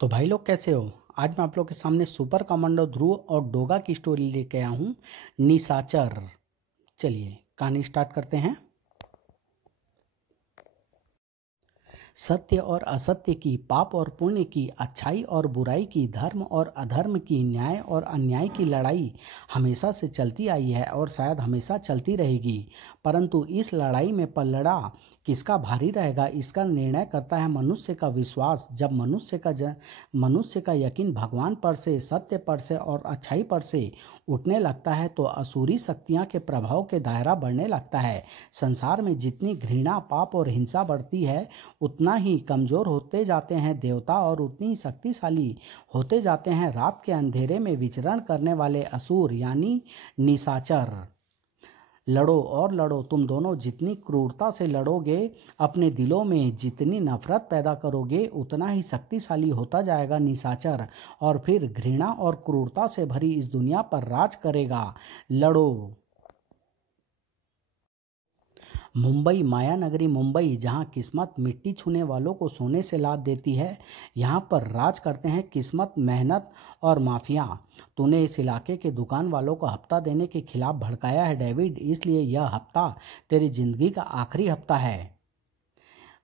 तो भाई लोग कैसे हो। आज मैं आप लोग के सामने सुपर कमांडो ध्रुव और डोगा की स्टोरी लेके आया हूँ। निशाचर। चलिए कहानी स्टार्ट करते हैं। सत्य और असत्य की, पाप और पुण्य की, अच्छाई और बुराई की, धर्म और अधर्म की, न्याय और अन्याय की लड़ाई हमेशा से चलती आई है और शायद हमेशा चलती रहेगी। परंतु इस लड़ाई में पलड़ा किसका भारी रहेगा, इसका निर्णय करता है मनुष्य का विश्वास। जब मनुष्य का यकीन भगवान पर से, सत्य पर से और अच्छाई पर से उठने लगता है तो असुरी शक्तियाँ के प्रभाव के दायरा बढ़ने लगता है। संसार में जितनी घृणा, पाप और हिंसा बढ़ती है उतना ही कमज़ोर होते जाते हैं देवता और उतनी ही शक्तिशाली होते जाते हैं रात के अंधेरे में विचरण करने वाले असुर यानी निशाचर। लड़ो और लड़ो, तुम दोनों जितनी क्रूरता से लड़ोगे, अपने दिलों में जितनी नफरत पैदा करोगे, उतना ही शक्तिशाली होता जाएगा निशाचर और फिर घृणा और क्रूरता से भरी इस दुनिया पर राज करेगा। लड़ो। मुंबई, माया नगरी मुंबई, जहाँ किस्मत मिट्टी छूने वालों को सोने से लाद देती है, यहाँ पर राज करते हैं किस्मत, मेहनत और माफिया। तूने इस इलाके के दुकान वालों को हफ्ता देने के खिलाफ भड़काया है डेविड, इसलिए यह हफ्ता तेरी जिंदगी का आखिरी हफ्ता है।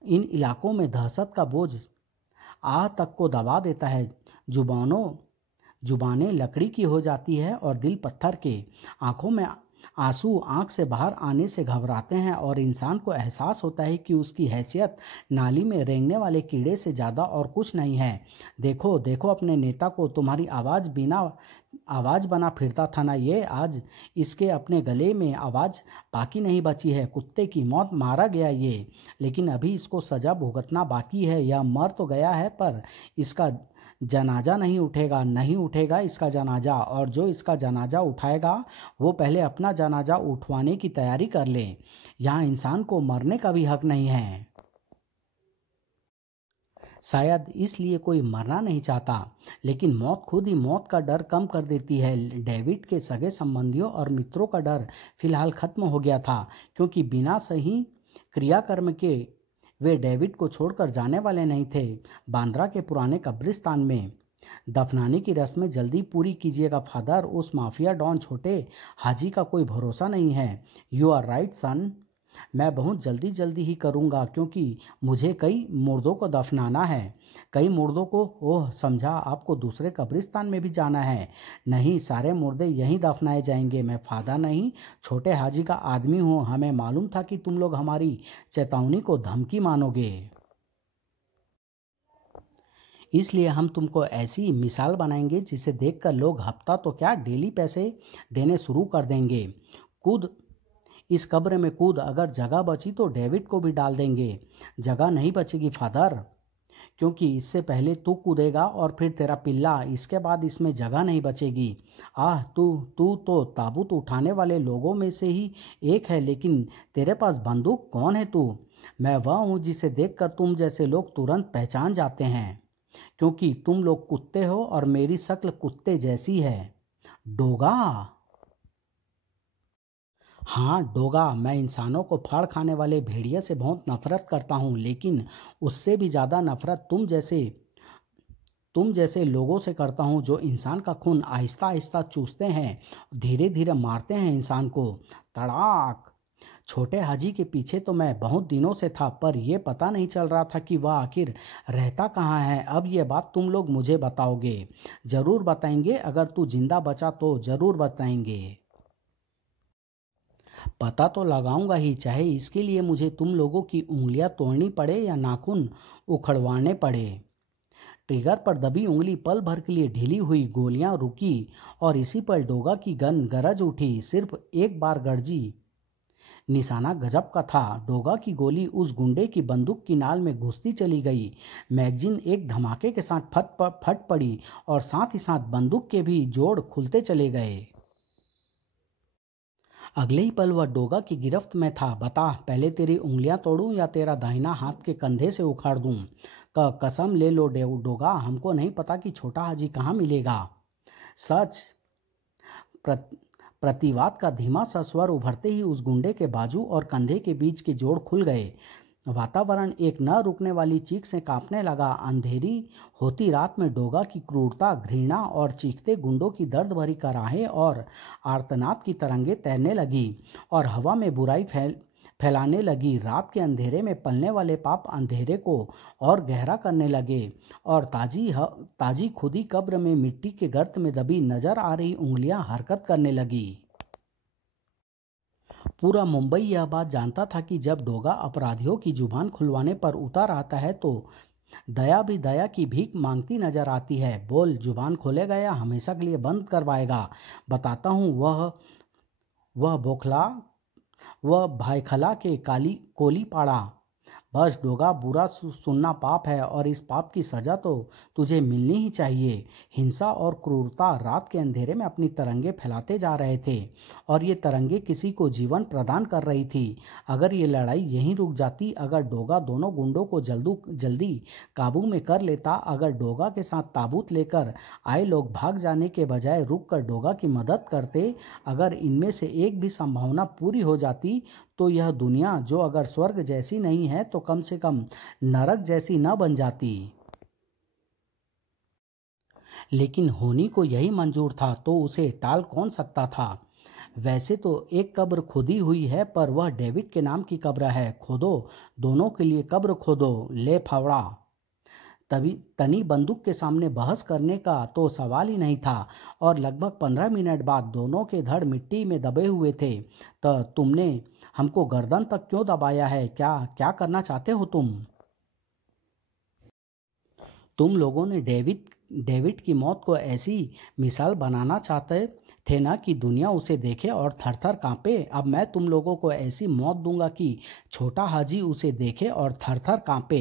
इन इलाकों में दहशत का बोझ आह तक को दबा देता है। जुबानें लकड़ी की हो जाती है और दिल पत्थर के। आंखों में आंसू आंख से बाहर आने से घबराते हैं और इंसान को एहसास होता है कि उसकी हैसियत नाली में रेंगने वाले कीड़े से ज़्यादा और कुछ नहीं है। देखो देखो अपने नेता को, तुम्हारी आवाज़ बना फिरता था ना ये, आज इसके अपने गले में आवाज़ बाकी नहीं बची है। कुत्ते की मौत मारा गया ये, लेकिन अभी इसको सज़ा भुगतना बाकी है। यह मर तो गया है पर इसका जनाजा नहीं उठेगा इसका जनाजा, और जो इसका जनाजा उठाएगा वो पहले अपना जनाजा उठवाने की तैयारी कर ले। यहाँ इंसान को मरने का भी हक नहीं है। शायद इसलिए कोई मरना नहीं चाहता, लेकिन मौत खुद ही मौत का डर कम कर देती है। डेविड के सगे संबंधियों और मित्रों का डर फिलहाल खत्म हो गया था, क्योंकि बिना सही क्रियाकर्म के वे डेविड को छोड़कर जाने वाले नहीं थे। बांद्रा के पुराने कब्रिस्तान में दफनाने की रस्में जल्दी पूरी कीजिएगा फादर। उस माफिया डॉन छोटे हाजी का कोई भरोसा नहीं है। यू आर राइट सन, मैं बहुत जल्दी ही करूँगा, क्योंकि मुझे कई मुर्दों को दफनाना है। कई मुर्दों को? ओह समझा, आपको दूसरे कब्रिस्तान में भी जाना है। नहीं, सारे मुर्दे यहीं दफनाए जाएंगे। मैं फादा नहीं, छोटे हाजी का आदमी हूँ। हमें मालूम था कि तुम लोग हमारी चेतावनी को धमकी मानोगे, इसलिए हम तुमको ऐसी मिसाल बनाएंगे जिसे देखकर लोग हफ्ता तो क्या, डेली पैसे देने शुरू कर देंगे। कूद, इस कब्र में कूद। अगर जगह बची तो डेविड को भी डाल देंगे। जगह नहीं बचेगी फादर, क्योंकि इससे पहले तू कूदेगा और फिर तेरा पिल्ला, इसके बाद इसमें जगह नहीं बचेगी। आह, तू तू तो ताबूत उठाने वाले लोगों में से ही एक है, लेकिन तेरे पास बंदूक? कौन है तू? मैं वह हूँ जिसे देखकर तुम जैसे लोग तुरंत पहचान जाते हैं, क्योंकि तुम लोग कुत्ते हो और मेरी शक्ल कुत्ते जैसी है। डोगा? हाँ डोगा, मैं इंसानों को फाड़ खाने वाले भेड़िए से बहुत नफरत करता हूँ, लेकिन उससे भी ज़्यादा नफरत तुम जैसे लोगों से करता हूँ जो इंसान का खून आहिस्ता आहिस्ता चूसते हैं, धीरे धीरे मारते हैं इंसान को। तड़ाक! छोटे हाजी के पीछे तो मैं बहुत दिनों से था, पर यह पता नहीं चल रहा था कि वह आखिर रहता कहाँ है। अब ये बात तुम लोग मुझे बताओगे? ज़रूर बताएंगे, अगर तू जिंदा बचा तो ज़रूर बताएंगे। पता तो लगाऊंगा ही, चाहे इसके लिए मुझे तुम लोगों की उंगलियां तोड़नी पड़े या नाखून उखड़वाने पड़े। ट्रिगर पर दबी उंगली पल भर के लिए ढीली हुई, गोलियां रुकी और इसी पर डोगा की गन गरज उठी। सिर्फ एक बार गरजी। निशाना गजब का था। डोगा की गोली उस गुंडे की बंदूक की नाल में घुसती चली गई। मैगजीन एक धमाके के साथ फट पड़ी और साथ ही साथ बंदूक के भी जोड़ खुलते चले गए। अगले ही पल वह डोगा की गिरफ्त में था। बता, पहले तेरी उंगलियां तोड़ूं या तेरा दाहिना हाथ के कंधे से उखाड़ दूं? कसम ले लो डोगा, हमको नहीं पता कि छोटा हाजी कहाँ मिलेगा। सच। प्रतिवाद का धीमा सा स्वर उभरते ही उस गुंडे के बाजू और कंधे के बीच के जोड़ खुल गए। वातावरण एक न रुकने वाली चीख से कांपने लगा। अंधेरी होती रात में डोगा की क्रूरता, घृणा और चीखते गुंडों की दर्द भरी कराहें और आर्तनाद की तरंगे तैरने लगी और हवा में बुराई फैलाने लगी। रात के अंधेरे में पलने वाले पाप अंधेरे को और गहरा करने लगे और ताजी खुदी कब्र में मिट्टी के गर्त में दबी नजर आ रही उंगलियां हरकत करने लगी। पूरा मुंबई यह बात जानता था कि जब डोगा अपराधियों की जुबान खुलवाने पर उतर आता है तो दया भी दया की भीख मांगती नजर आती है। बोल, जुबान खोलेगा या हमेशा के लिए बंद करवाएगा? बताता हूँ। वह बोखला, वह भाईखला के कोली पाड़ा। बस डोगा, बुरा सुनना पाप है और इस पाप की सजा तो तुझे मिलनी ही चाहिए। हिंसा और क्रूरता रात के अंधेरे में अपनी तरंगे फैलाते जा रहे थे और ये तरंगे किसी को जीवन प्रदान कर रही थी। अगर ये लड़ाई यहीं रुक जाती, अगर डोगा दोनों गुंडों को जल्दी काबू में कर लेता, अगर डोगा के साथ ताबूत लेकर आए लोग भाग जाने के बजाय रुक कर डोगा की मदद करते, अगर इनमें से एक भी संभावना पूरी हो जाती, तो यह दुनिया, जो अगर स्वर्ग जैसी नहीं है तो कम से कम नरक जैसी न बन जाती। लेकिन होनी को यही मंजूर था तो उसे टाल कौन सकता था? वैसे तो एक कब्र खुदी हुई है, पर वह डेविड के नाम की कब्र है। खोदो, दोनों के लिए कब्र खोदो। ले फावड़ा। तभी तनी बंदूक के सामने बहस करने का तो सवाल ही नहीं था और लगभग 15 मिनट बाद दोनों के धड़ मिट्टी में दबे हुए थे। तो तुमने हमको गर्दन तक क्यों दबाया है? क्या क्या करना चाहते हो तुम लोगों ने डेविड की मौत को ऐसी मिसाल बनाना चाहते थे ना कि दुनिया उसे देखे और थर थर कांपे। अब मैं तुम लोगों को ऐसी मौत दूंगा कि छोटा हाजी उसे देखे और थर थर कांपे।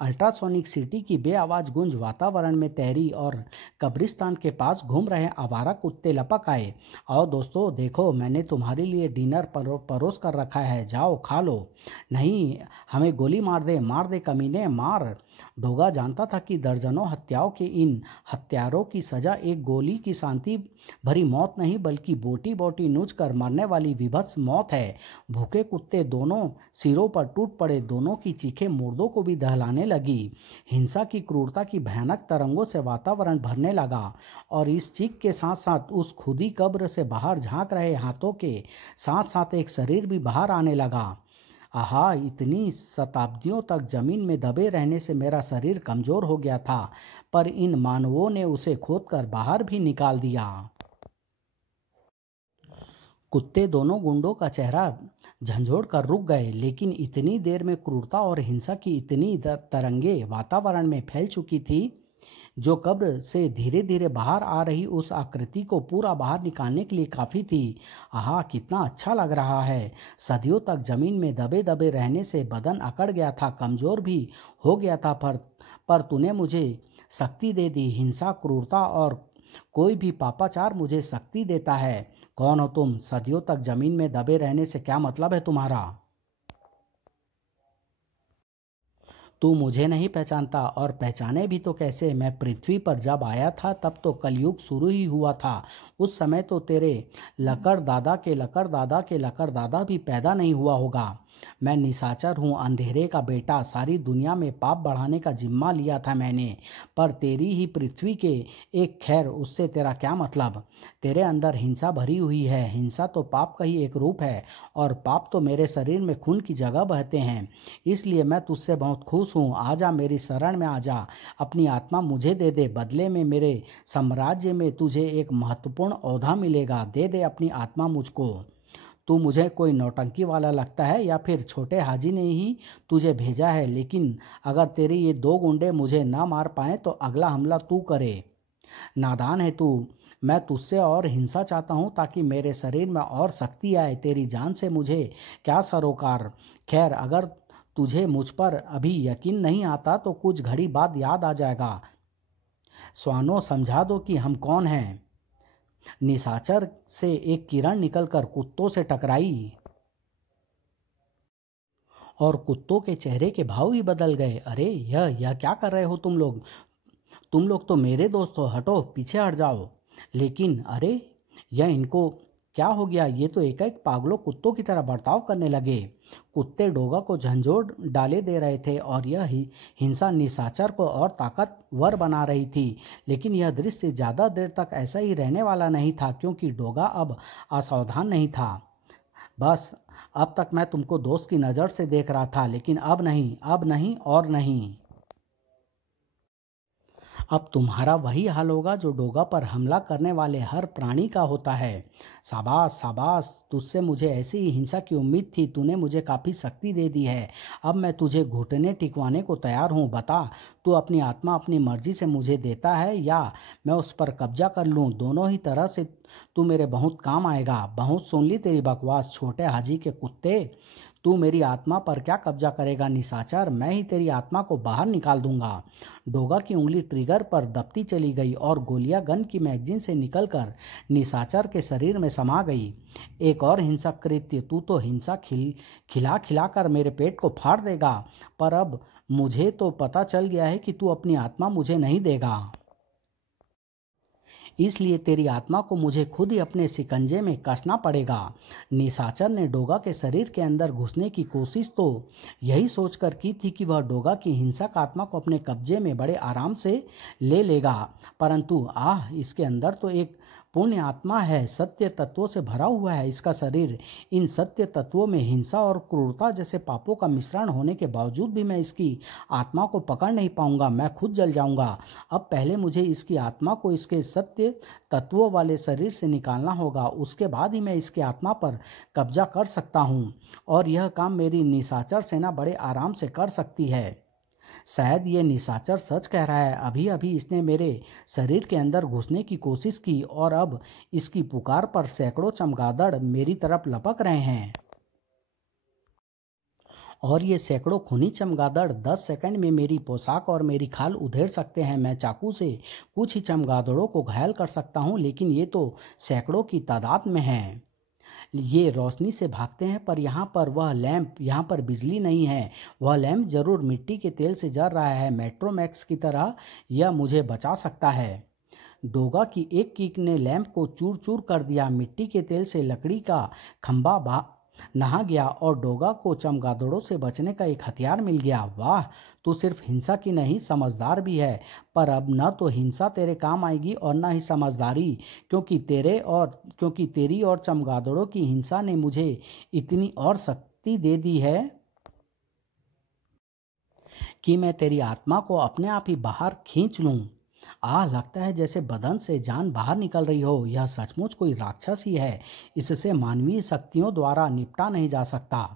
अल्ट्रासोनिक सिटी की बेआवाज गूंज वातावरण में तैरी और कब्रिस्तान के पास घूम रहे आवारा कुत्ते लपक आए। आओ दोस्तों, देखो, मैंने तुम्हारे लिए डिनर परोस कर रखा है, जाओ खा लो। नहीं, हमें गोली मार दे कमीने, मार। डोगा जानता था कि दर्जनों हत्याओं के इन हत्यारों की सजा एक गोली की शांति भरी मौत नहीं, बल्कि बोटी बोटी नोच कर मरने वाली विभत्स मौत है। भूखे कुत्ते दोनों सिरों पर टूट पड़े, दोनों की चीखें मुर्दों को भी दहलाने लगी। हिंसा की क्रूरता की भयानक तरंगों से वातावरण भरने लगा और इस चीख के साथ साथ उस खुदी कब्र से बाहर झांक रहे हाथों के साथ साथ एक शरीर भी बाहर आने लगा। आहा, इतनी शताब्दियों तक जमीन में दबे रहने से मेरा शरीर कमजोर हो गया था, पर इन मानवों ने उसे खोदकर बाहर भी निकाल दिया। कुत्ते दोनों गुंडों का चेहरा झंझोड़ कर रुक गए, लेकिन इतनी देर में क्रूरता और हिंसा की इतनी तरंगे वातावरण में फैल चुकी थी, जो कब्र से धीरे धीरे बाहर आ रही उस आकृति को पूरा बाहर निकालने के लिए काफ़ी थी। आहा, कितना अच्छा लग रहा है। सदियों तक जमीन में दबे दबे रहने से बदन अकड़ गया था, कमज़ोर भी हो गया था, पर तूने मुझे शक्ति दे दी। हिंसा, क्रूरता और कोई भी पापाचार मुझे शक्ति देता है। कौन हो तुम? सदियों तक जमीन में दबे रहने से क्या मतलब है तुम्हारा? तू मुझे नहीं पहचानता, और पहचाने भी तो कैसे? मैं पृथ्वी पर जब आया था तब तो कलयुग शुरू ही हुआ था। उस समय तो तेरे लकड़ दादा के लकड़ दादा के लकड़ दादा भी पैदा नहीं हुआ होगा। मैं निशाचर हूँ, अंधेरे का बेटा। सारी दुनिया में पाप बढ़ाने का जिम्मा लिया था मैंने, पर तेरी ही पृथ्वी के एक खैर, उससे तेरा क्या मतलब? तेरे अंदर हिंसा भरी हुई है। हिंसा तो पाप का ही एक रूप है और पाप तो मेरे शरीर में खून की जगह बहते हैं। इसलिए मैं तुझसे बहुत खुश हूँ। आजा, मेरी शरण में आजा, अपनी आत्मा मुझे दे दे। बदले में मेरे साम्राज्य में तुझे एक महत्वपूर्ण ओहदा मिलेगा। दे दे अपनी आत्मा मुझको। तू मुझे कोई नौटंकी वाला लगता है या फिर छोटे हाजी ने ही तुझे भेजा है? लेकिन अगर तेरे ये दो गुंडे मुझे ना मार पाए तो अगला हमला तू करे। नादान है तू। मैं तुझसे और हिंसा चाहता हूँ ताकि मेरे शरीर में और शक्ति आए। तेरी जान से मुझे क्या सरोकार। खैर, अगर तुझे मुझ पर अभी यकीन नहीं आता तो कुछ घड़ी बाद याद आ जाएगा। स्वानो, समझा दो कि हम कौन हैं। निशाचर से एक किरण निकलकर कुत्तों से टकराई और कुत्तों के चेहरे के भाव ही बदल गए। अरे, यह क्या कर रहे हो तुम लोग? तुम लोग तो मेरे दोस्त हो, हटो, पीछे हट जाओ। लेकिन अरे, यह इनको क्या हो गया? ये तो एकाएक पागलों कुत्तों की तरह बर्ताव करने लगे। कुत्ते डोगा को झंझोर डाले दे रहे थे और यह हिंसा निशाचर को और ताकतवर बना रही थी। लेकिन यह दृश्य ज़्यादा देर तक ऐसा ही रहने वाला नहीं था, क्योंकि डोगा अब असावधान नहीं था। बस, अब तक मैं तुमको दोस्त की नज़र से देख रहा था, लेकिन अब नहीं, अब नहीं और नहीं। अब तुम्हारा वही हाल होगा जो डोगा पर हमला करने वाले हर प्राणी का होता है। शाबाश शाबाश, तुझसे मुझे ऐसी ही हिंसा की उम्मीद थी। तूने मुझे काफ़ी शक्ति दे दी है। अब मैं तुझे घुटने टिकवाने को तैयार हूँ। बता, तू अपनी आत्मा अपनी मर्जी से मुझे देता है या मैं उस पर कब्जा कर लूँ? दोनों ही तरह से तू मेरे बहुत काम आएगा। बहुत सुन ली तेरी बकवास, छोटे हाजी के कुत्ते। तू मेरी आत्मा पर क्या कब्जा करेगा निशाचर? मैं ही तेरी आत्मा को बाहर निकाल दूंगा। डोगा की उंगली ट्रिगर पर दबती चली गई और गोलियां गन की मैगजीन से निकलकर निशाचर के शरीर में समा गई। एक और हिंसक कृत्य। तू तो हिंसा खिला खिला कर मेरे पेट को फाड़ देगा, पर अब मुझे तो पता चल गया है कि तू अपनी आत्मा मुझे नहीं देगा। इसलिए तेरी आत्मा को मुझे खुद ही अपने शिकंजे में कसना पड़ेगा। निशाचर ने डोगा के शरीर के अंदर घुसने की कोशिश तो यही सोचकर की थी कि वह डोगा की हिंसक आत्मा को अपने कब्जे में बड़े आराम से ले लेगा, परंतु इसके अंदर तो एक पुण्य आत्मा है, सत्य तत्वों से भरा हुआ है। इसका शरीर इन सत्य तत्वों में हिंसा और क्रूरता जैसे पापों का मिश्रण होने के बावजूद भी मैं इसकी आत्मा को पकड़ नहीं पाऊंगा। मैं खुद जल जाऊंगा। अब पहले मुझे इसकी आत्मा को इसके सत्य तत्वों वाले शरीर से निकालना होगा, उसके बाद ही मैं इसकी आत्मा पर कब्जा कर सकता हूँ और यह काम मेरी निशाचर सेना बड़े आराम से कर सकती है। शायद ये निशाचर सच कह रहा है। अभी अभी इसने मेरे शरीर के अंदर घुसने की कोशिश की और अब इसकी पुकार पर सैकड़ों चमगादड़ मेरी तरफ लपक रहे हैं और ये सैकड़ों खूनी चमगादड़ 10 सेकंड में मेरी पोशाक और मेरी खाल उधेड़ सकते हैं। मैं चाकू से कुछ ही चमगादड़ों को घायल कर सकता हूँ, लेकिन ये तो सैकड़ों की तादाद में हैं। ये रोशनी से भागते हैं, पर यहाँ पर बिजली नहीं है। वह लैंप जरूर मिट्टी के तेल से जल रहा है। मेट्रोमैक्स की तरह यह मुझे बचा सकता है। डोगा की एक किक ने लैंप को चूर चूर कर दिया। मिट्टी के तेल से लकड़ी का खंभा नहा गया और डोगा को चमगादड़ों से बचने का एक हथियार मिल गया। वाह, तू सिर्फ हिंसा की नहीं, समझदार भी है। पर अब न तो हिंसा तेरे काम आएगी और न ही समझदारी, क्योंकि तेरी और चमगादड़ों की हिंसा ने मुझे इतनी और शक्ति दे दी है कि मैं तेरी आत्मा को अपने आप ही बाहर खींच लूं। लगता है जैसे बदन से जान बाहर निकल रही हो। यह सचमुच कोई राक्षस ही है। इससे मानवीय शक्तियों द्वारा निपटा नहीं जा सकता।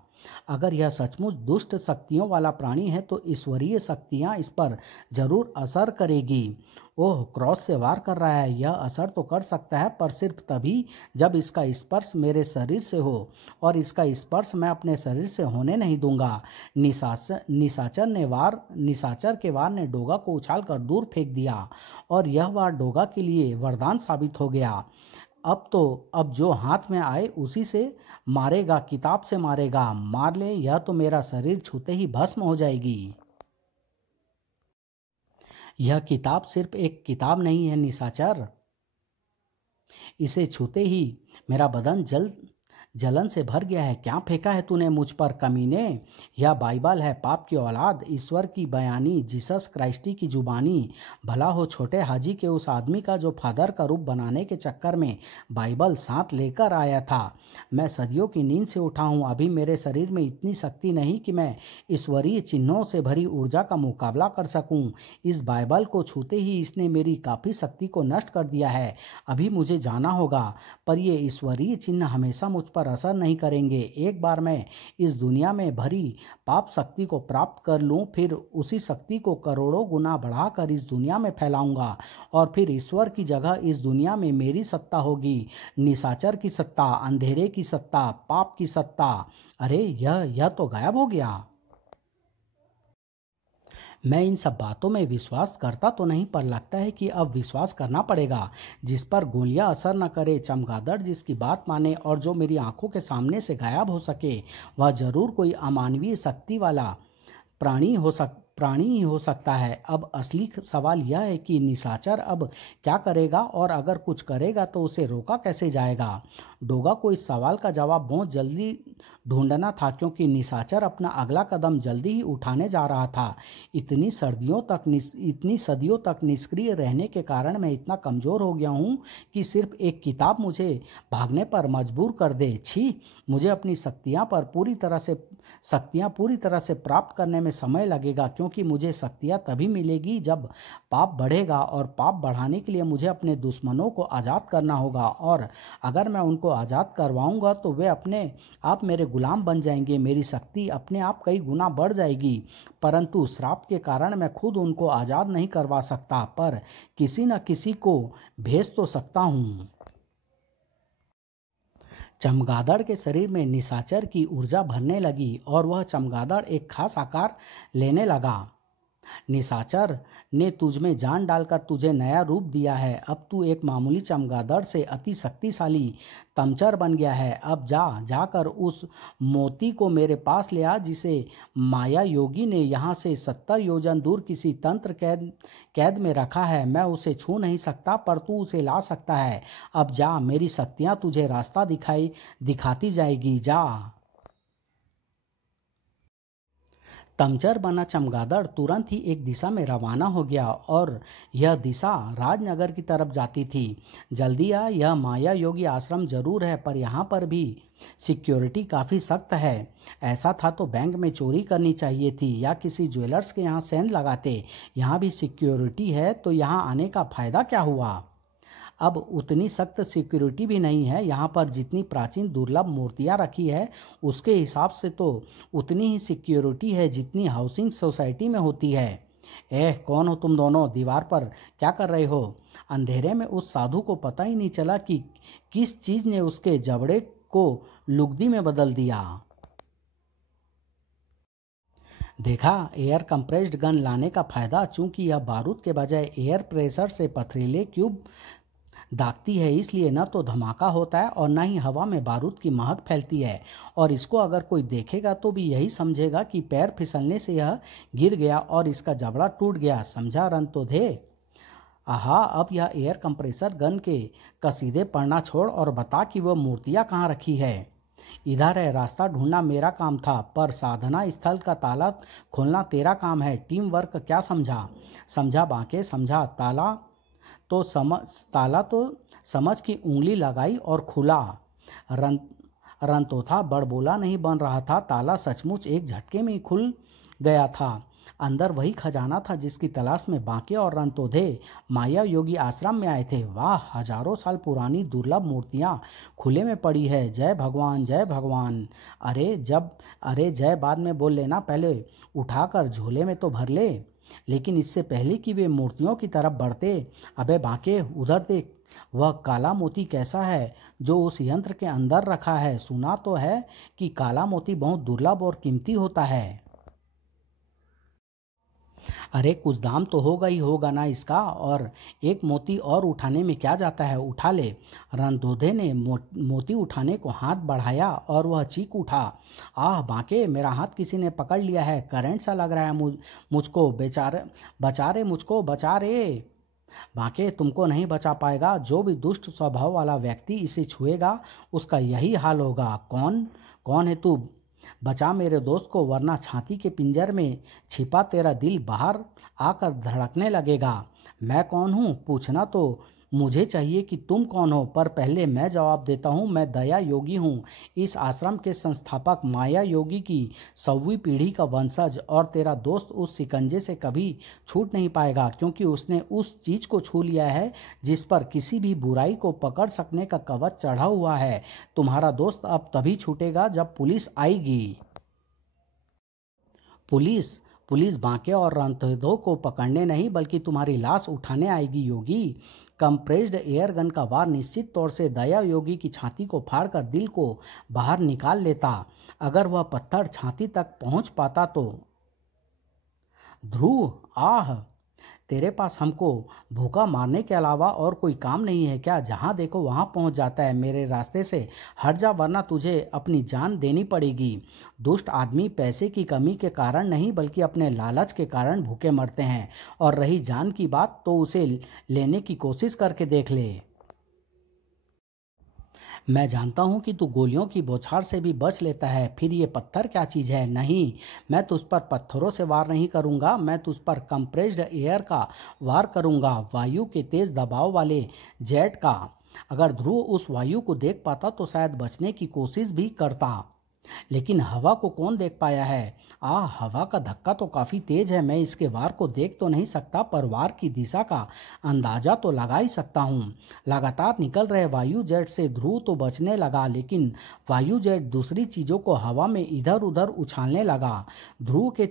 अगर यह सचमुच दुष्ट शक्तियों वाला प्राणी है तो ईश्वरीय शक्तियां इस पर जरूर असर करेगी। ओह, क्रॉस से वार कर रहा है। यह असर तो कर सकता है, पर सिर्फ तभी जब इसका स्पर्श मेरे शरीर से हो, और इसका स्पर्श मैं अपने शरीर से होने नहीं दूंगा। निशाचर के वार ने डोगा को उछालकर दूर फेंक दिया और यह वार डोगा के लिए वरदान साबित हो गया। अब जो हाथ में आए उसी से मारेगा, किताब से मारेगा। मार ले, यह तो मेरा शरीर छूते ही भस्म हो जाएगी। यह किताब सिर्फ एक किताब नहीं है निशाचर। इसे छूते ही मेरा बदन जलन से भर गया है। क्या फेंका है तूने मुझ पर, कमीने? यह बाइबल है, पाप की औलाद, ईश्वर की बयानी, जीसस क्राइस्टी की जुबानी। भला हो छोटे हाजी के उस आदमी का जो फादर का रूप बनाने के चक्कर में बाइबल साथ लेकर आया था। मैं सदियों की नींद से उठा हूँ। अभी मेरे शरीर में इतनी शक्ति नहीं कि मैं ईश्वरीय चिन्हों से भरी ऊर्जा का मुकाबला कर सकूँ। इस बाइबल को छूते ही इसने मेरी काफ़ी शक्ति को नष्ट कर दिया है। अभी मुझे जाना होगा, पर ये ईश्वरीय चिन्ह हमेशा मुझ पर असर नहीं करेंगे। एक बार मैं इस दुनिया में भरी पाप शक्ति को प्राप्त कर लूं, फिर उसी शक्ति को करोड़ों गुना बढ़ाकर इस दुनिया में फैलाऊंगा और फिर ईश्वर की जगह इस दुनिया में मेरी सत्ता होगी। निशाचर की सत्ता, अंधेरे की सत्ता, पाप की सत्ता। अरे, यह तो गायब हो गया। मैं इन सब बातों में विश्वास करता तो नहीं, पर लगता है कि अब विश्वास करना पड़ेगा। जिस पर गोलियां असर न करे, चमगादड़ जिसकी बात माने और जो मेरी आंखों के सामने से गायब हो सके, वह जरूर कोई अमानवीय शक्ति वाला प्राणी ही हो सकता है। अब असली सवाल यह है कि निशाचर अब क्या करेगा, और अगर कुछ करेगा तो उसे रोका कैसे जाएगा। डोगा को इस सवाल का जवाब बहुत जल्दी ढूंढना था, क्योंकि निशाचर अपना अगला कदम जल्दी ही उठाने जा रहा था। इतनी सदियों तक निष्क्रिय रहने के कारण मैं इतना कमज़ोर हो गया हूँ कि सिर्फ एक किताब मुझे भागने पर मजबूर कर दे। छी, मुझे अपनी शक्तियाँ पूरी तरह से प्राप्त करने में समय लगेगा, क्योंकि मुझे शक्तियाँ तभी मिलेगी जब पाप बढ़ेगा, और पाप बढ़ाने के लिए मुझे अपने दुश्मनों को आज़ाद करना होगा, और अगर मैं उनको आज़ाद करवाऊंगा तो वे अपने आप मेरे गुलाम बन जाएंगे। मेरी शक्ति अपने आप कई गुना बढ़ जाएगी, परंतु श्राप के कारण मैं खुद उनको आज़ाद नहीं करवा सकता, पर किसी न किसी को भेज तो सकता हूँ। चमगादड़ के शरीर में निशाचर की ऊर्जा भरने लगी और वह चमगादड़ एक खास आकार लेने लगा। निशाचर ने तुझ में जान डालकर तुझे नया रूप दिया है। अब तू एक मामूली चमगादड़ से अति शक्तिशाली तमचर बन गया है। अब जाकर उस मोती को मेरे पास ले आ, जिसे माया योगी ने यहाँ से 70 योजन दूर किसी तंत्र कैद में रखा है। मैं उसे छू नहीं सकता, पर तू उसे ला सकता है। अब जा, मेरी शक्तियाँ तुझे रास्ता दिखाती जाएगी। जा। तमचर बना चमगादड़ तुरंत ही एक दिशा में रवाना हो गया, और यह दिशा राजनगर की तरफ जाती थी। जल्दी आ, यह माया योगी आश्रम जरूर है, पर यहाँ पर भी सिक्योरिटी काफ़ी सख्त है। ऐसा था तो बैंक में चोरी करनी चाहिए थी, या किसी ज्वेलर्स के यहाँ सेंध लगाते। यहाँ भी सिक्योरिटी है, तो यहाँ आने का फ़ायदा क्या हुआ। अब उतनी सख्त सिक्योरिटी भी नहीं है। यहाँ पर जितनी प्राचीन दुर्लभ मूर्तियाँ रखी है, उसके हिसाब से तो उतनी ही सिक्योरिटी है जितनी हाउसिंग सोसाइटी में होती है। कौन हो तुम दोनों, दीवार पर क्या कर रहे हो। अंधेरे में उस साधु को पता ही नहीं चला कि किस चीज़ ने उसके जबड़े को लुगदी में बदल दिया। देखा, एयर कंप्रेस्ड गन लाने का फायदा। चूंकि यह बारूद के बजाय एयर प्रेशर से पथरीले क्यूब दागती है, इसलिए न तो धमाका होता है और न ही हवा में बारूद की महक फैलती है, और इसको अगर कोई देखेगा तो भी यही समझेगा कि पैर फिसलने से यह गिर गया और इसका जबड़ा टूट गया। समझा रणतोधे। आहा, अब यह एयर कंप्रेसर गन के कसीदे पढ़ना छोड़ और बता कि वह मूर्तियाँ कहाँ रखी है। इधर है, रास्ता ढूंढना मेरा काम था, पर साधना स्थल का ताला खोलना तेरा काम है। टीम वर्क क्या समझा। समझा बांके, समझा। ताला तो समझ की उंगली लगाई और खुला। रंतोथा बड़बोला नहीं बन रहा था। ताला सचमुच एक झटके में ही खुल गया था। अंदर वही खजाना था जिसकी तलाश में बांके और रंतोधे माया योगी आश्रम में आए थे। वाह, हजारों साल पुरानी दुर्लभ मूर्तियाँ खुले में पड़ी है। जय भगवान, जय भगवान। अरे जय बाद में बोल लेना, पहले उठाकर झोले में तो भर ले। लेकिन इससे पहले कि वे मूर्तियों की तरफ बढ़ते, अबे बांके, उधर देख, वह काला मोती कैसा है जो उस यंत्र के अंदर रखा है। सुना तो है कि काला मोती बहुत दुर्लभ और कीमती होता है। अरे कुछ दाम तो होगा ही होगा ना इसका, और एक मोती और उठाने में क्या जाता है, उठा ले। रणधोधे ने मोती उठाने को हाथ बढ़ाया और वह चीख उठा। आह बांके, मेरा हाथ किसी ने पकड़ लिया है। करंट सा लग रहा है मुझको। बेचारे, बचा रे मुझको, बचा रे। बांके, तुमको नहीं बचा पाएगा। जो भी दुष्ट स्वभाव वाला व्यक्ति इसे छुएगा उसका यही हाल होगा। कौन कौन है तू। बचा मेरे दोस्त को, वरना छाती के पिंजर में छिपा तेरा दिल बाहर आकर धड़कने लगेगा। मैं कौन हूँ पूछना तो मुझे चाहिए कि तुम कौन हो, पर पहले मैं जवाब देता हूँ। मैं दया योगी हूँ, इस आश्रम के संस्थापक, माया योगी की 100वीं पीढ़ी का वंशज। और तेरा दोस्त उस शिकंजे से कभी छूट नहीं पाएगा, क्योंकि उसने उस चीज को छू लिया है जिस पर किसी भी बुराई को पकड़ सकने का कवच चढ़ा हुआ है। तुम्हारा दोस्त अब तभी छूटेगा जब पुलिस आएगी। पुलिस पुलिस बांके और रणधोधे को पकड़ने नहीं, बल्कि तुम्हारी लाश उठाने आएगी योगी। कंप्रेस्ड एयर गन का वार निश्चित तौर से दया योगी की छाती को फाड़कर दिल को बाहर निकाल लेता। अगर वह पत्थर छाती तक पहुंच पाता तो। ध्रुव, आह, तेरे पास हमको भूखा मारने के अलावा और कोई काम नहीं है क्या? जहाँ देखो वहाँ पहुँच जाता है। मेरे रास्ते से हट जा वरना तुझे अपनी जान देनी पड़ेगी। दुष्ट आदमी पैसे की कमी के कारण नहीं बल्कि अपने लालच के कारण भूखे मरते हैं। और रही जान की बात तो उसे लेने की कोशिश करके देख ले। मैं जानता हूँ कि तू गोलियों की बौछार से भी बच लेता है, फिर ये पत्थर क्या चीज़ है? नहीं, मैं तुझ पर पत्थरों से वार नहीं करूँगा, मैं तुझ पर कंप्रेस्ड एयर का वार करूँगा, वायु के तेज दबाव वाले जेट का। अगर ध्रुव उस वायु को देख पाता तो शायद बचने की कोशिश भी करता, लेकिन हवा को कौन देख पाया है? हवा का धक्का तो काफी तेज है। मैं इसके वार को देख तो नहीं सकता, पर वार की दिशा का अंदाजा तो लगा ही सकता हूँ। लगातार निकल रहे वायु जेट से ध्रुव तो बचने लगा, लेकिन वायु जेट दूसरी चीजों को हवा में इधर उधर उछालने लगा। ध्रुव के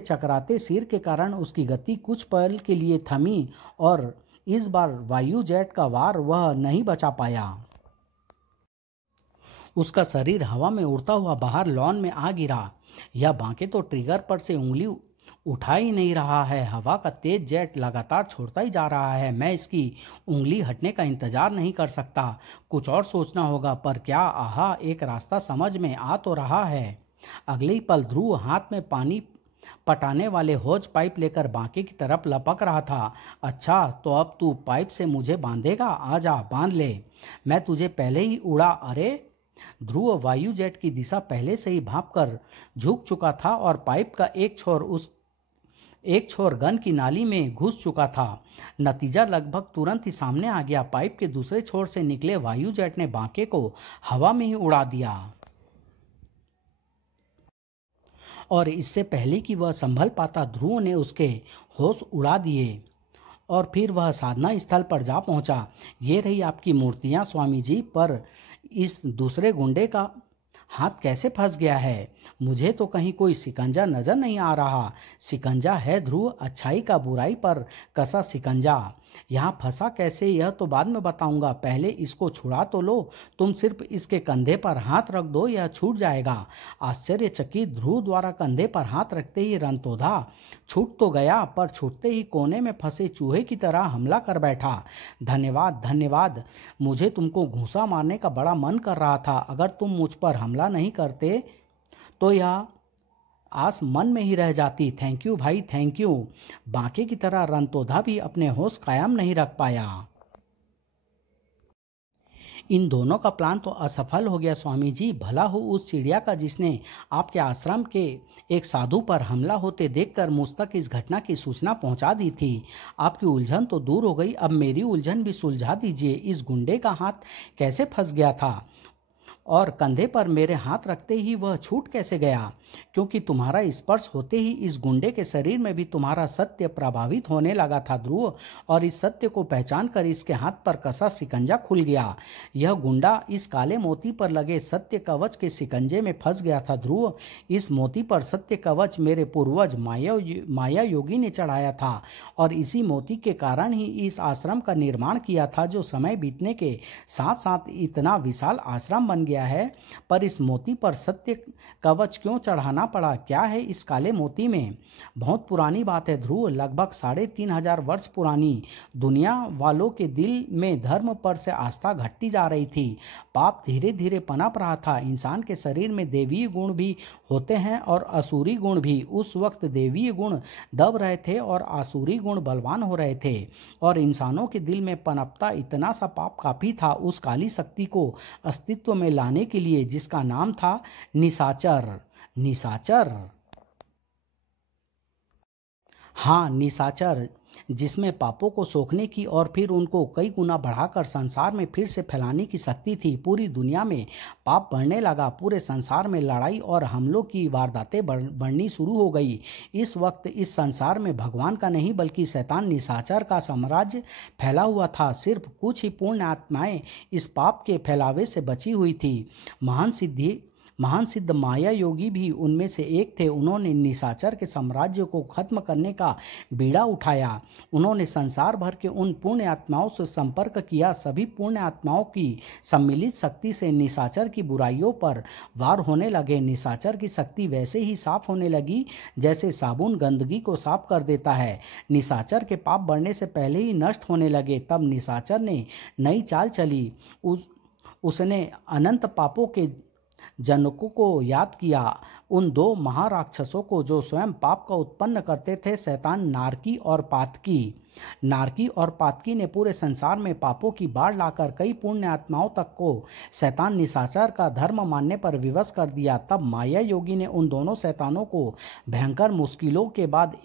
चकराते सिर के कारण उसकी गति कुछ पल के लिए थमी और इस बार वायु जेट का वार वह नहीं बचा पाया। उसका शरीर हवा में उड़ता हुआ बाहर लॉन में आ गिरा। यह बांके तो ट्रिगर पर से उंगली उठा ही नहीं रहा है। हवा का तेज जेट लगातार छोड़ता ही जा रहा है। मैं इसकी उंगली हटने का इंतजार नहीं कर सकता। कुछ और सोचना होगा, पर क्या? एक रास्ता समझ में आ तो रहा है। अगले ही पल ध्रुव हाथ में पानी पटाने वाले होज पाइप लेकर बांके की तरफ लपक रहा था। अच्छा, तो अब तू पाइप से मुझे बांधेगा? आजा, बांध ले, मैं तुझे पहले ही उड़ा। अरे, ध्रुव वायु जेट की दिशा पहले से ही भांपकर झुक चुका था और पाइप का एक छोर गन की नाली में घुस चुका था। नतीजा लगभग तुरंत ही सामने आ गया। पाइप के दूसरे छोर से निकले वायु जेट ने बांके को हवा में ही उड़ा दिया और इससे पहले कि वह संभल पाता ध्रुव ने उसके होश उड़ा दिए और फिर वह साधना स्थल पर जा पहुंचा। ये रही आपकी मूर्तियां स्वामी जी, पर इस दूसरे गुंडे का हाथ कैसे फंस गया है? मुझे तो कहीं कोई शिकंजा नजर नहीं आ रहा। शिकंजा है ध्रुव, अच्छाई का बुराई पर कसा शिकंजा। यहाँ फंसा कैसे यह तो बाद में बताऊंगा, पहले इसको छुड़ा तो लो। तुम सिर्फ इसके कंधे पर हाथ रख दो, यह छूट जाएगा। आश्चर्यचकित ध्रुव द्वारा कंधे पर हाथ रखते ही रणतोधा छूट तो गया, पर छूटते ही कोने में फंसे चूहे की तरह हमला कर बैठा। धन्यवाद धन्यवाद, मुझे तुमको घूंसा मारने का बड़ा मन कर रहा था। अगर तुम मुझ पर हमला नहीं करते तो यह आस मन में ही रह जाती। थैंक यू भाई, थैंक यू। बांके की तरह रणतोधा भी अपने होश कायम नहीं रख पाया। इन दोनों का प्लान तो असफल हो गया स्वामी जी। भला हो उस चिड़िया का जिसने आपके आश्रम के एक साधु पर हमला होते देखकर मुझ तक इस घटना की सूचना पहुंचा दी थी। आपकी उलझन तो दूर हो गई, अब मेरी उलझन भी सुलझा दीजिए। इस गुंडे का हाथ कैसे फंस गया था और कंधे पर मेरे हाथ रखते ही वह छूट कैसे गया? क्योंकि तुम्हारा स्पर्श होते ही इस गुंडे के शरीर में भी तुम्हारा सत्य प्रभावित होने लगा था ध्रुव, और इस सत्य को पहचान कर इसके हाथ पर कसा शिकंजा खुल गया। यह गुंडा इस काले मोती पर लगे सत्य कवच के शिकंजे में फंस गया था ध्रुव। इस मोती पर सत्य कवच मेरे पूर्वज माया योगी ने चढ़ाया था और इसी मोती के कारण ही इस आश्रम का निर्माण किया था, जो समय बीतने के साथ साथ इतना विशाल आश्रम बन गया है। पर इस मोती पर सत्य कवच क्यों चढ़ाना पड़ा? क्या है इस काले मोती में? बहुत पुरानी बात है ध्रुव, लगभग 3500 वर्ष पुरानी। दुनिया वालों के दिल में धर्म पर से आस्था घटती जा रही थी। पाप धीरे धीरे पनप रहा था। इंसान के शरीर में देवीय गुण भी होते हैं और असुरी गुण भी। उस वक्त देवीय गुण दब रहे थे और आसुरी गुण बलवान हो रहे थे, और इंसानों के दिल में पनपता इतना सा पाप काफी था उस काली शक्ति को अस्तित्व में लाने के लिए, जिसका नाम था निशाचर। निशाचर, हाँ निशाचर, जिसमें पापों को सोखने की और फिर उनको कई गुना बढ़ाकर संसार में फिर से फैलाने की शक्ति थी। पूरी दुनिया में पाप बढ़ने लगा। पूरे संसार में लड़ाई और हमलों की वारदातें बढ़नी शुरू हो गई। इस वक्त इस संसार में भगवान का नहीं बल्कि शैतान निशाचर का साम्राज्य फैला हुआ था। सिर्फ कुछ ही पूर्ण आत्माएं इस पाप के फैलावे से बची हुई थी। महान सिद्ध माया योगी भी उनमें से एक थे। उन्होंने निशाचर के साम्राज्य को खत्म करने का बीड़ा उठाया। उन्होंने संसार भर के उन पुण्य आत्माओं से संपर्क किया। सभी पुण्य आत्माओं की सम्मिलित शक्ति से निशाचर की बुराइयों पर वार होने लगे। निशाचर की शक्ति वैसे ही साफ होने लगी जैसे साबुन गंदगी को साफ कर देता है। निशाचर के पाप बढ़ने से पहले ही नष्ट होने लगे। तब निशाचर ने नई चाल चली। उसने अनंत पापों के जनकों को याद किया, उन दो महाराक्षसों को जो स्वयं पाप का उत्पन्न करते थे, शैतान नारकी और पातकी। नारकी और पातकी ने पूरे संसार में पापों की बाढ़ लाकर कई पुण्य आत्माओं तक को शैतान निशाचर का धर्म मानने पर विवश कर दिया। तब माया योगी ने उन दोनों शैतानों को भयंकर मुश्किलों के बाद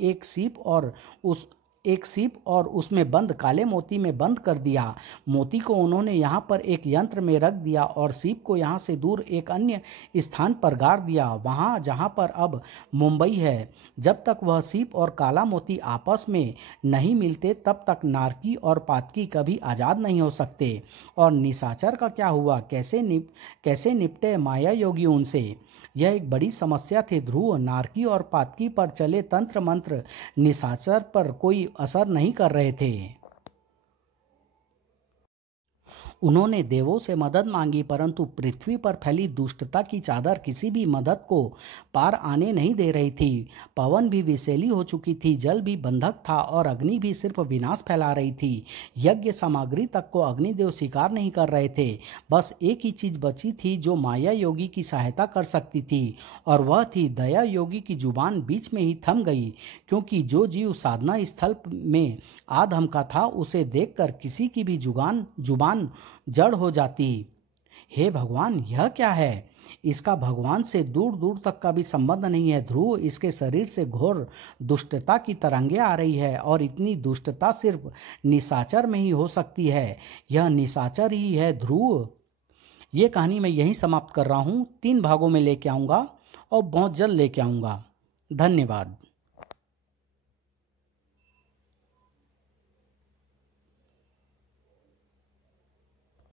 एक सीप और उसमें बंद काले मोती में बंद कर दिया। मोती को उन्होंने यहाँ पर एक यंत्र में रख दिया और सीप को यहाँ से दूर एक अन्य स्थान पर गाड़ दिया, वहाँ जहाँ पर अब मुंबई है। जब तक वह सीप और काला मोती आपस में नहीं मिलते तब तक नारकी और पातकी कभी आज़ाद नहीं हो सकते। और निशाचर का क्या हुआ, कैसे निपटे माया योगी उनसे? यह एक बड़ी समस्या थी। ध्रुव, नारकी और पातकी पर चले तंत्र मंत्र निशाचर पर कोई असर नहीं कर रहे थे। उन्होंने देवों से मदद मांगी, परंतु पृथ्वी पर फैली दुष्टता की चादर किसी भी मदद को पार आने नहीं दे रही थी। पवन भी विषैली हो चुकी थी, जल भी बंधक था और अग्नि भी सिर्फ विनाश फैला रही थी। यज्ञ सामग्री तक को अग्निदेव स्वीकार नहीं कर रहे थे। बस एक ही चीज बची थी जो माया योगी की सहायता कर सकती थी, और वह थी दया योगी की जुबान बीच में ही थम गई, क्योंकि जो जीव साधना स्थल में आधमका था, उसे देखकर किसी की भी जुबान जड़ हो जाती। हे भगवान, यह क्या है? इसका भगवान से दूर दूर तक का भी संबंध नहीं है। ध्रुव, इसके शरीर से घोर दुष्टता की तरंगे आ रही है, और इतनी दुष्टता सिर्फ निशाचर में ही हो सकती है। यह निशाचर ही है ध्रुव। ये कहानी मैं यहीं समाप्त कर रहा हूँ। 3 भागों में लेके आऊँगा और बहुत जल्द लेके आऊँगा। धन्यवाद।